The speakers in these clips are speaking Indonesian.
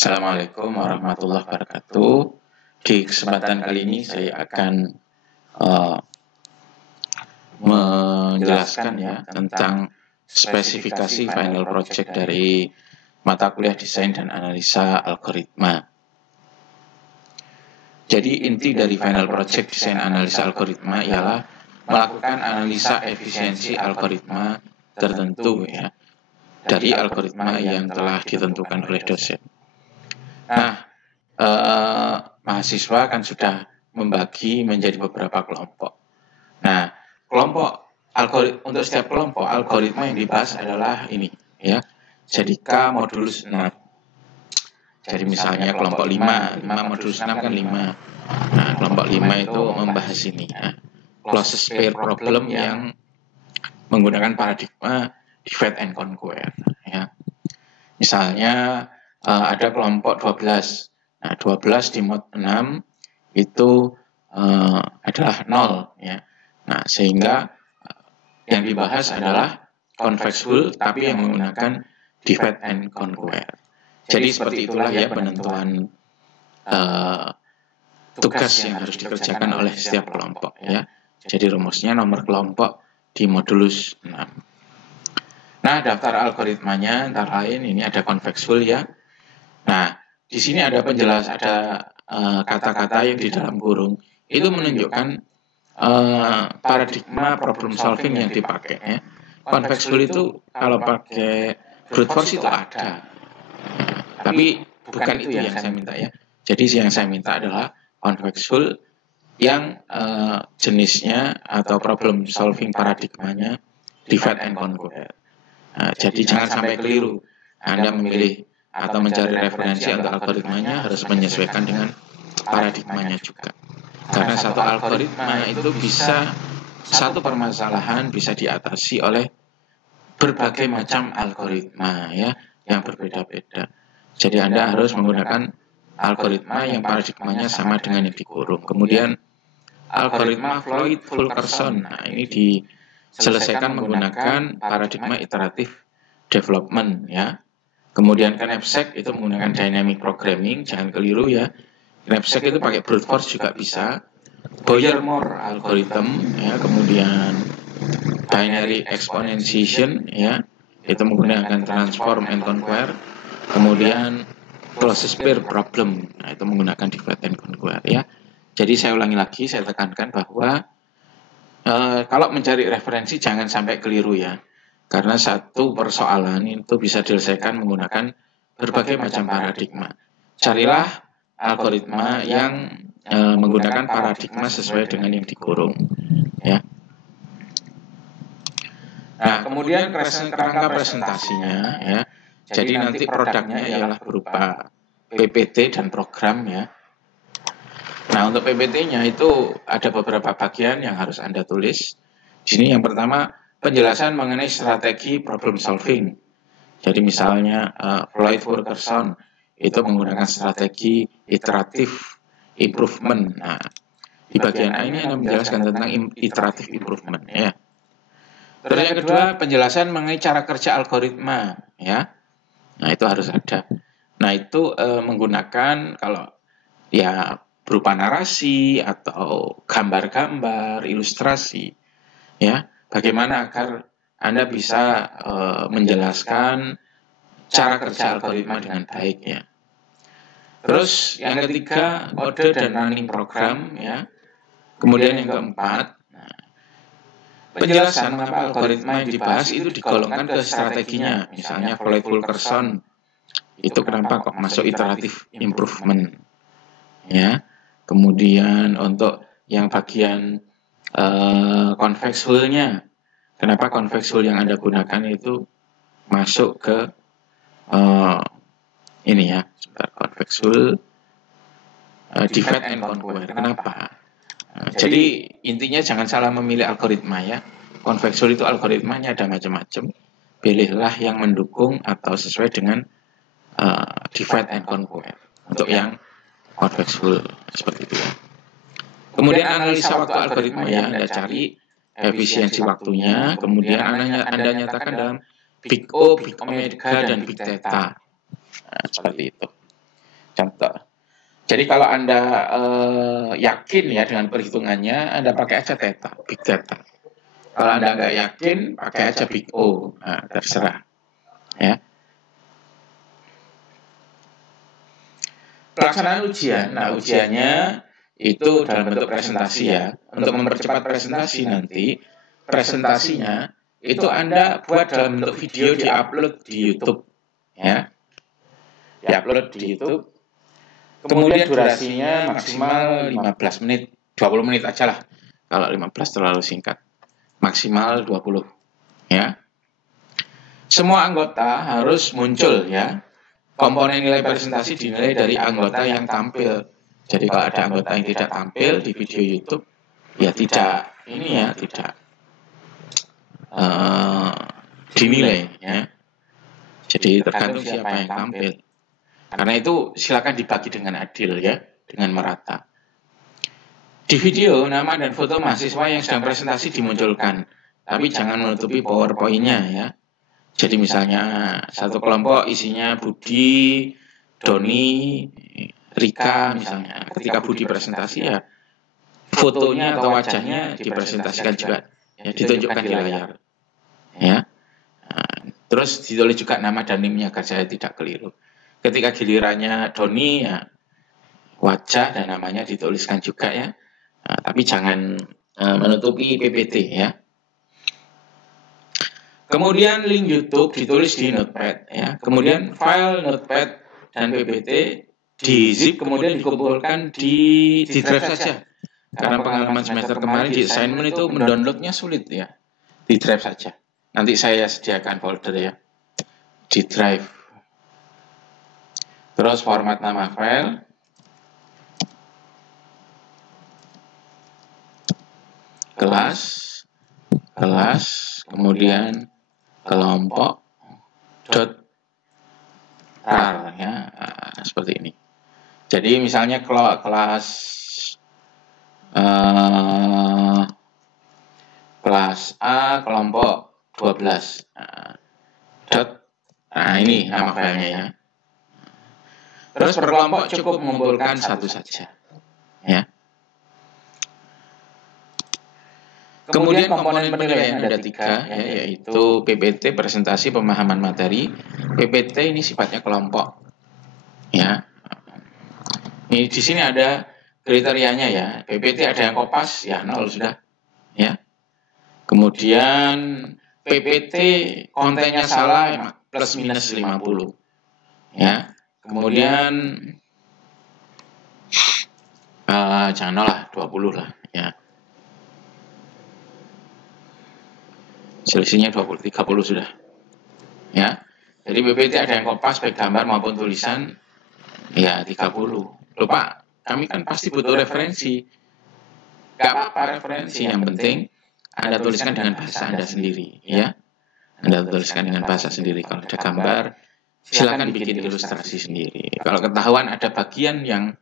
Assalamualaikum warahmatullahi wabarakatuh. Di kesempatan kali ini saya akan menjelaskan ya tentang spesifikasi final project dari mata kuliah desain dan analisa algoritma. Jadi inti dari final project desain analisa algoritma ialah melakukan analisa efisiensi algoritma tertentu ya dari algoritma yang telah ditentukan oleh dosen. Nah, mahasiswa kan sudah membagi menjadi beberapa kelompok. Nah, untuk setiap kelompok algoritma yang dibahas adalah ini ya. Jadi K modulus 6. Jadi misalnya kelompok 5 modulus 6 kan 5. Nah, kelompok 5 itu membahas ini. Nah, closest pair problem yang menggunakan paradigma divide and conquer ya. Misalnya ada kelompok 12. Nah, 12 di mod 6 itu adalah 0 ya. Nah, sehingga yang dibahas adalah convex hull tapi yang menggunakan divide and conquer. Jadi seperti itulah ya penentuan tugas yang harus dikerjakan oleh setiap kelompok ya. Jadi rumusnya nomor kelompok di modulus 6. Nah, daftar algoritmanya antara lain ini ada convex hull ya. Nah, di sini ada penjelasan, ada kata-kata yang di dalam kurung itu menunjukkan paradigma problem solving yang dipakai ya. Convex hull itu kalau pakai brute force itu ada, tapi bukan itu yang saya minta ya. Jadi yang saya minta adalah convex hull yang jenisnya atau problem solving paradigmanya divide and conquer. Nah, jadi jangan sampai keliru. Anda memilih atau mencari referensi untuk algoritmanya harus menyesuaikan dengan paradigmanya juga. Karena satu algoritma itu satu permasalahan bisa diatasi oleh berbagai macam algoritma ya yang berbeda-beda. Jadi Anda harus menggunakan algoritma yang paradigmanya sama dengan yang dikurung. Kemudian algoritma Floyd-Fulkerson. Nah, ini diselesaikan menggunakan paradigma iteratif development ya. Kemudian knapsack itu menggunakan dynamic programming, jangan keliru ya. Knapsack itu pakai brute force juga bisa. Boyer-Moore algorithm ya, kemudian binary exponentiation ya, itu menggunakan transform and conquer. Kemudian closest pair problem, nah, itu menggunakan divide and conquer ya. Jadi saya ulangi lagi, saya tekankan bahwa kalau mencari referensi jangan sampai keliru ya. Karena satu persoalan itu bisa diselesaikan menggunakan berbagai macam paradigma. Carilah algoritma yang menggunakan paradigma sesuai dengan yang dikurung ya. Nah, kemudian kerangka presentasinya ya. Jadi nanti produknya ialah berupa PPT dan program ya. Nah, untuk PPT-nya itu ada beberapa bagian yang harus Anda tulis. Di sini yang pertama penjelasan mengenai strategi problem solving. Jadi misalnya Floyd-Fulkerson itu menggunakan strategi iteratif improvement. Nah, di bagian A ini Anda menjelaskan tentang iteratif improvement ya. Terus yang kedua penjelasan mengenai cara kerja algoritma ya. Nah, itu harus ada. Nah, itu menggunakan kalau ya berupa narasi atau gambar-gambar, ilustrasi ya. Bagaimana agar Anda bisa menjelaskan cara kerja algoritma dengan baik ya. Terus yang ketiga kode dan running program ya. Kemudian yang keempat penjelasan mengapa algoritma yang dibahas itu digolongkan ke strateginya. Misalnya Floyd-Fulkerson itu kenapa kok masuk iteratif improvement ya. Kemudian untuk yang bagian convex hull-nya, kenapa convex hull yang Anda gunakan itu masuk ke ini ya, convex hull divide and conquer. Kenapa? Jadi intinya jangan salah memilih algoritma ya. Convex hull itu algoritmanya ada macam-macam. Pilihlah yang mendukung atau sesuai dengan divide and conquer untuk yang convex hull seperti itu ya. Kemudian analisa waktu algoritma ya, Anda cari efisiensi waktunya, kemudian Anda nyatakan dalam Big O, Big Omega, dan Big Theta. Nah, seperti itu. Contoh. Jadi kalau Anda yakin ya dengan perhitungannya, Anda pakai aja theta, big data. Kalau Anda nggak yakin, pakai aja big O. Nah, terserah. Ya. Pelaksanaan ujian. Nah, ujiannya itu dalam bentuk presentasi ya. Untuk mempercepat presentasi nanti, presentasinya itu Anda buat dalam bentuk video, di-upload di YouTube. Ya. Di-upload di YouTube. Kemudian durasinya maksimal 15 menit, 20 menit aja lah. Kalau 15 terlalu singkat. Maksimal 20. Ya. Semua anggota harus muncul ya. Komponen nilai presentasi dinilai dari anggota yang tampil. Jadi kalau ada anggota yang tidak tampil di video YouTube, ya tidak dinilai ya. Jadi tergantung siapa yang tampil. Karena itu silakan dibagi dengan adil ya, dengan merata. Di video, nama dan foto mahasiswa yang sedang presentasi dimunculkan, tapi jangan menutupi PowerPoint-nya ya. Jadi misalnya satu kelompok isinya Budi, Doni, Rika misalnya. Ketika Budi presentasi ya fotonya atau wajahnya dipresentasikan juga, ya, ditunjukkan di layar. Ya. Nah, terus ditulis juga nama dan NIM-nya agar saya tidak keliru. Ketika gilirannya Doni ya wajah dan namanya dituliskan juga ya. Nah, tapi jangan menutupi PPT ya. Kemudian link YouTube ditulis di Notepad ya. Kemudian file Notepad dan PPT di zip kemudian dikumpulkan di drive saja. Karena pengalaman semester kemarin di assignment itu mendownloadnya sulit ya. Di drive saja. Nanti saya sediakan folder ya. Di drive. Terus format nama file. Kelas, kemudian kelompok .rar ya, seperti ini. Jadi misalnya kelas A kelompok 12. Nah, ini nama filenya ya. Terus per kelompok cukup mengumpulkan satu saja. Ya. Kemudian komponen penilaian ada 3, ya, yaitu PPT, presentasi pemahaman materi. PPT ini sifatnya kelompok. Ya. Ini di sini ada kriterianya ya. PPT ada yang kopas, ya 0 sudah. Ya. Kemudian PPT kontennya salah, plus minus 50. Ya. Kemudian jangan 0 lah, 20 lah. Ya. Selisihnya 20, 30 sudah. Ya. Jadi PPT ada yang kopas baik gambar maupun tulisan ya 30. Loh Pak, kami kan pasti butuh referensi. Gak apa-apa referensi, yang penting Anda tuliskan dengan bahasa Anda sendiri ya. Anda tuliskan dengan bahasa sendiri. Kalau ada gambar, silakan bikin ilustrasi sendiri. Kalau ketahuan ada bagian yang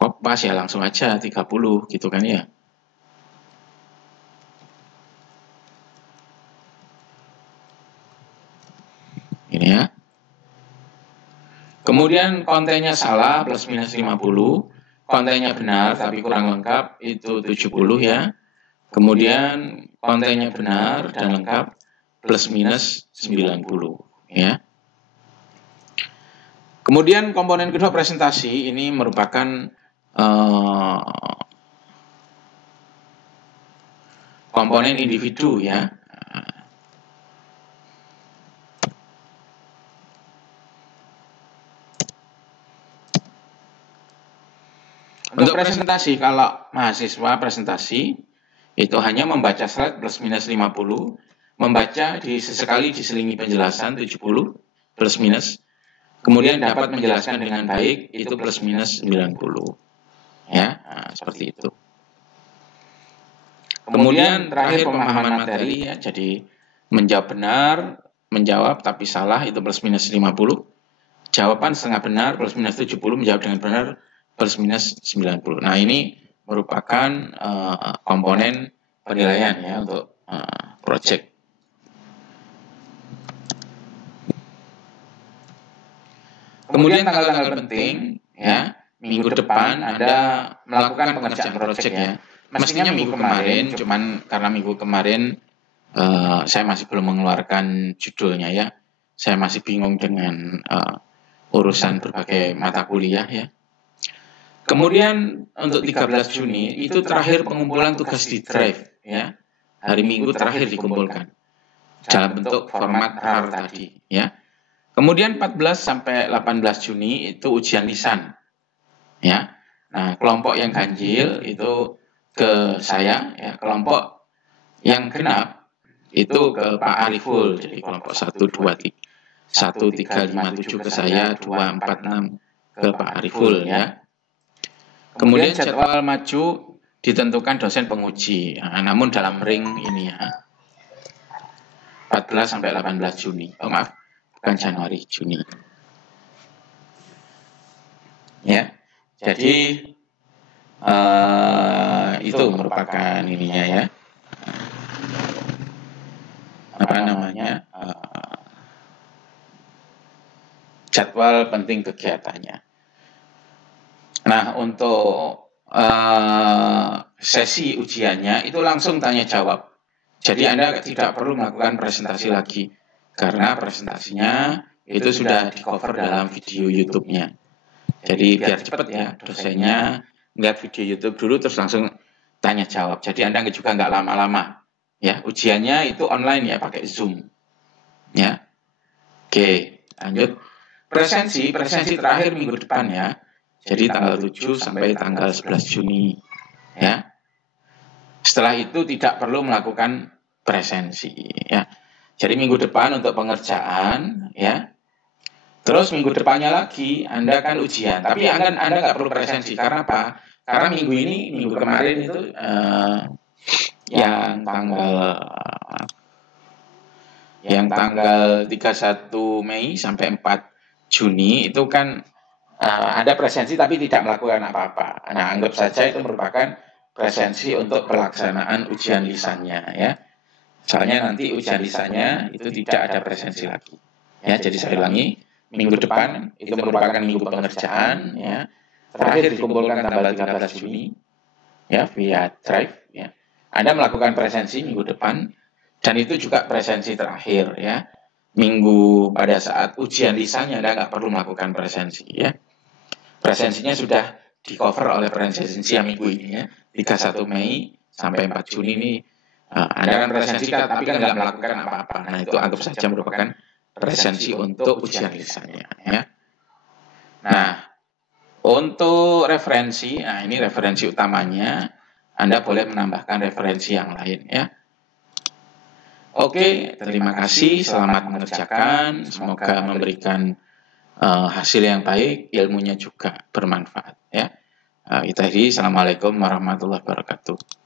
kopas ya langsung aja 30 gitu kan ya. Ini ya. Kemudian kontennya salah plus minus 50. Kontennya benar tapi kurang lengkap itu 70 ya. Kemudian kontennya benar dan lengkap plus minus 90 ya. Kemudian komponen kedua presentasi ini merupakan komponen individu ya. Untuk presentasi, kalau mahasiswa presentasi, itu hanya membaca slide plus minus 50, membaca sesekali diselingi penjelasan 70 plus minus, kemudian dapat menjelaskan dengan baik, itu plus minus 90. Ya, nah, seperti itu. Kemudian terakhir pemahaman materi, ya, jadi menjawab benar, menjawab tapi salah, itu plus minus 50. Jawaban setengah benar, plus minus 70, menjawab dengan benar, plus minus 90. Nah, ini merupakan komponen penilaian ya untuk project. Kemudian tanggal-tanggal penting ya, minggu depan Anda melakukan pengerjaan project ya. Mestinya minggu kemarin, cuman karena minggu kemarin saya masih belum mengeluarkan judulnya ya. Saya masih bingung dengan urusan berbagai mata kuliah ya. Kemudian untuk 13 Juni itu terakhir pengumpulan tugas di Drive ya. Hari Minggu terakhir dikumpulkan dalam bentuk format RAR tadi ya. Kemudian 14 sampai 18 Juni itu ujian lisan ya. Nah, kelompok yang ganjil itu ke saya ya, kelompok yang genap itu ke Pak Ariful. Jadi kelompok 1 2 3 1 3 5 7 ke saya, 2 4 6 ke Pak Ariful ya. Kemudian jadwal maju ditentukan dosen penguji. Nah, namun dalam ring ini ya. 14 sampai 18 Juni. Oh maaf, bukan Januari, Juni. Ya. Jadi itu merupakan ininya ya. Apa namanya? Jadwal penting kegiatannya. Nah, untuk sesi ujiannya itu langsung tanya jawab. Jadi Anda tidak perlu melakukan presentasi lagi karena presentasinya itu sudah di-cover dalam video YouTube-nya. Jadi biar cepat ya, dosennya ngeliat video YouTube dulu terus langsung tanya jawab. Jadi Anda juga nggak lama-lama. Ya, ujiannya itu online ya, pakai Zoom. Ya. Oke, lanjut. Presensi terakhir minggu depan ya. Jadi tanggal 7 sampai tanggal 11 Juni. Ya. Setelah itu tidak perlu melakukan presensi. Ya. Jadi minggu depan untuk pengerjaan. Ya. Terus minggu depannya lagi Anda kan ujian. Tapi Anda nggak perlu presensi. Karena apa? Karena minggu kemarin itu yang tanggal 31 Mei sampai 4 Juni itu kan ada presensi tapi tidak melakukan apa-apa. Nah, anggap saja itu merupakan presensi untuk pelaksanaan ujian lisannya ya. Soalnya nanti ujian lisannya itu tidak ada presensi lagi. Ya, jadi saya ulangi, minggu depan itu merupakan minggu pengerjaan ya. Terakhir dikumpulkan tanggal 13 Juni ya via Drive ya. Anda melakukan presensi minggu depan dan itu juga presensi terakhir ya. Minggu pada saat ujian lisannya Anda nggak perlu melakukan presensi ya. Presensinya sudah di-cover oleh presensi yang minggu ini ya. 31 Mei sampai 4 Juni ini Anda kan presensi tapi kan nggak melakukan apa-apa. Nah, itu anggap saja merupakan presensi untuk ujian lisannya ya. Nah, untuk referensi, nah ini referensi utamanya. Anda boleh menambahkan referensi yang lain ya. Oke, terima kasih. Selamat mengerjakan. Semoga memberikan hasil yang baik, ilmunya juga bermanfaat ya. Itu tadi. Assalamualaikum warahmatullahi wabarakatuh.